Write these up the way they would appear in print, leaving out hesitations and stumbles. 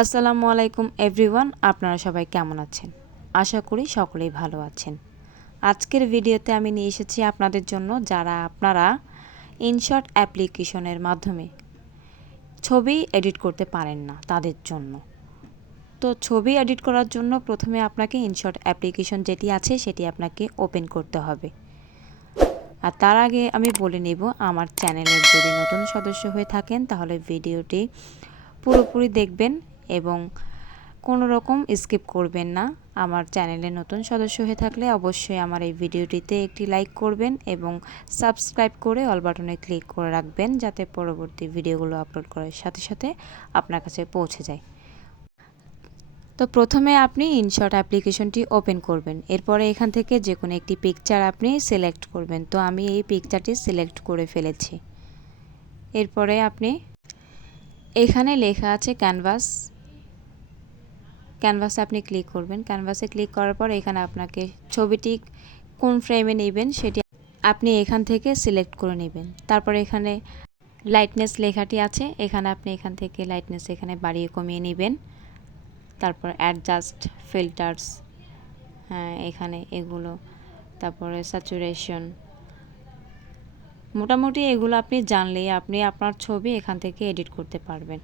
আসসালামু আলাইকুম এভরিওয়ান, আপনারা সবাই কেমন আছেন? আশা করি সকলেই ভালো আছেন। আজকের ভিডিওতে আমি নিয়ে এসেছি আপনাদের জন্য যারা আপনারা ইনশট অ্যাপ্লিকেশনের মাধ্যমে ছবি এডিট করতে পারেন না তাদের জন্য। তো ছবি এডিট করার জন্য প্রথমে আপনাকে ইনশট অ্যাপ্লিকেশন যেটি আছে সেটি আপনাকে ওপেন করতে হবে। আর তার আগে আমি বলে নেব, আমার চ্যানেলের যদি নতুন সদস্য হয়ে থাকেন তাহলে ভিডিওটি পুরোপুরি দেখবেন এবং কোনো রকম স্কিপ করবেন না। আমার চ্যানেলে নতুন সদস্য হয়ে থাকলে অবশ্যই আমার এই ভিডিওটিতে একটি লাইক করবেন এবং সাবস্ক্রাইব করে অল বাটনে ক্লিক করে রাখবেন, যাতে পরবর্তী ভিডিওগুলো আপলোড করার সাথে সাথে আপনার কাছে পৌঁছে যায়। তো প্রথমে আপনি ইনশট অ্যাপ্লিকেশনটি ওপেন করবেন। এরপরে এখান থেকে যে কোনো একটি পিকচার আপনি সিলেক্ট করবেন। তো আমি এই পিকচারটি সিলেক্ট করে ফেলেছি। এরপরে আপনি এখানে লেখা আছে ক্যানভাসে আপনি ক্লিক করবেন। ক্যানভাসে ক্লিক করার পর এখানে আপনাকে ছবিটি কোন ফ্রেমে নেবেন সেটি আপনি এখান থেকে সিলেক্ট করে নেবেন। তারপরে এখানে লাইটনেস লেখাটি আছে, এখানে আপনি এখান থেকে লাইটনেস এখানে বাড়িয়ে কমিয়ে নেবেন। তারপর অ্যাডজাস্ট ফিল্টার্স, হ্যাঁ এখানে এগুলো, তারপরে স্যাচুরেশন, মোটামুটি এগুলো আপনি জানলেই আপনি আপনার ছবি এখান থেকে এডিট করতে পারবেন।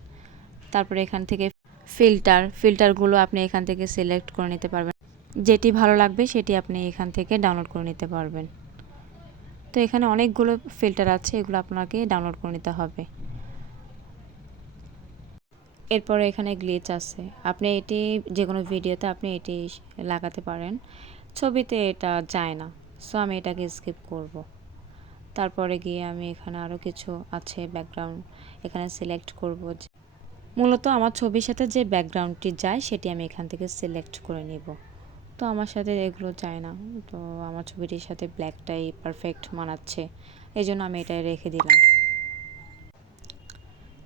তারপরে এখান থেকে ফিল্টারগুলো আপনি এখান থেকে সিলেক্ট করে নিতে পারবেন। যেটি ভালো লাগবে সেটি আপনি এখান থেকে ডাউনলোড করে নিতে পারবেন। তো এখানে অনেকগুলো ফিল্টার আছে, এগুলো আপনাকে ডাউনলোড করে নিতে হবে। এরপরে এখানে গ্লিচ আছে, আপনি এটি যে কোনো ভিডিওতে আপনি এটি লাগাতে পারেন। ছবিতে এটা যায় না, সো আমি এটাকে স্কিপ করব। তারপরে গিয়ে আমি এখানে আরও কিছু আছে ব্যাকগ্রাউন্ড, এখানে সিলেক্ট করব। মূলত আমার ছবির সাথে যে ব্যাকগ্রাউন্ডটি যায় সেটি আমি এখান থেকে সিলেক্ট করে নিব। তো আমার সাথে এগুলো যায় না, তো আমার ছবিটির সাথে ব্ল্যাকটাই পারফেক্ট মানাচ্ছে, এই জন্য আমি এটা রেখে দিলাম।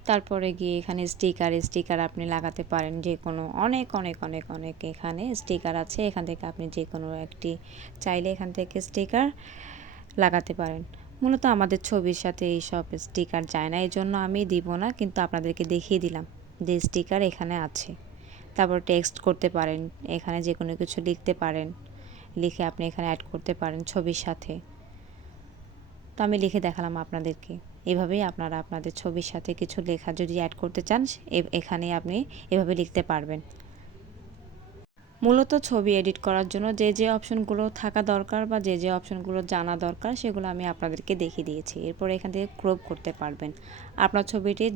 তারপরে গিয়ে এখানে স্টিকার আপনি লাগাতে পারেন যে কোনো, অনেক অনেক অনেক অনেক এখানে স্টিকার আছে, এখান থেকে আপনি যে কোনো একটি চাইলে এখান থেকে স্টিকার লাগাতে পারেন। মূলত আমাদের ছবির সাথে এই সব স্টিকার যায় না, এই জন্য আমি দিব না, কিন্তু আপনাদেরকে দেখিয়ে দিলাম যে স্টিকার এখানে আছে। তারপর টেক্সট করতে পারেন, এখানে যে কোনো কিছু লিখতে পারেন, লিখে আপনি এখানে অ্যাড করতে পারেন ছবির সাথে। তো আমি লিখে দেখালাম আপনাদেরকে। এভাবেই আপনারা আপনাদের ছবির সাথে কিছু লেখা যদি অ্যাড করতে চান এখানে আপনি এভাবে লিখতে পারবেন। মূলত ছবি এডিট করার জন্য যে যে অপশনগুলো থাকা দরকার বা যে যে অপশনগুলো জানা দরকার সেগুলো আমি আপনাদেরকে দেখিয়ে দিয়েছি। এরপর এখান থেকে ক্রপ করতে পারবেন। আপনার ছবিটি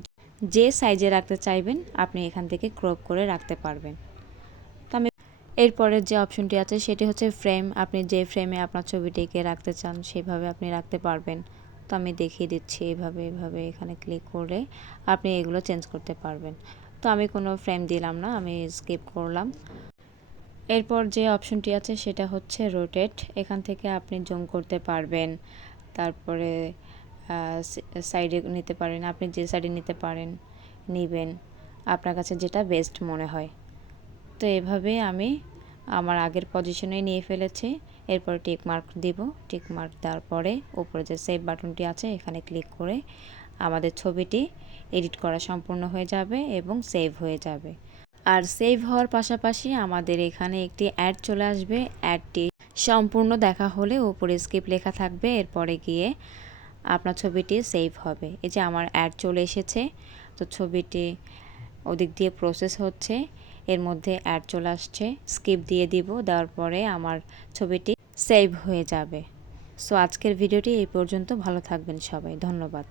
যে সাইজে রাখতে চাইবেন আপনি এখান থেকে ক্রপ করে রাখতে পারবেন। তো আমি এরপরের যে অপশনটি আছে সেটি হচ্ছে ফ্রেম, আপনি যে ফ্রেমে আপনার ছবিটিকে রাখতে চান সেভাবে আপনি রাখতে পারবেন। তো আমি দেখিয়ে দিচ্ছি, এভাবে এখানে ক্লিক করে আপনি এগুলো চেঞ্জ করতে পারবেন। তো আমি কোনো ফ্রেম দিলাম না, আমি স্কিপ করলাম। এরপর যে অপশনটি আছে সেটা হচ্ছে রোটেট, এখান থেকে আপনি জুম করতে পারবেন। তারপরে সাইডে নিতে পারেন, আপনি যে সাইডে নিতে পারেন নেবেন, আপনার কাছে যেটা বেস্ট মনে হয়। তো এভাবে আমি আমার আগের পজিশনে নিয়ে ফেলেছি। এরপর টিক মার্ক দিব, টিক মার্ক দেওয়ার পরে উপরে যে সেভ বাটনটি আছে এখানে ক্লিক করে আমাদের ছবিটি এডিট করা সম্পূর্ণ হয়ে যাবে এবং সেভ হয়ে যাবে। আর সেভ হওয়ার পাশাপাশি আমাদের এখানে একটি অ্যাড চলে আসবে, অ্যাডটি সম্পূর্ণ দেখা হলে উপরে স্কিপ লেখা থাকবে, এরপরে গিয়ে আপনার ছবিটি সেভ হবে। এই যে আমার অ্যাড চলে এসেছে, তো ছবিটি ওদিক দিয়ে প্রসেস হচ্ছে, এর মধ্যে অ্যাড চলে আসছে, স্কিপ দিয়ে দিব, দেওয়ার পরে আমার ছবিটি সেভ হয়ে যাবে। সো আজকের ভিডিওটি এই পর্যন্ত, ভালো থাকবেন সবাই, ধন্যবাদ।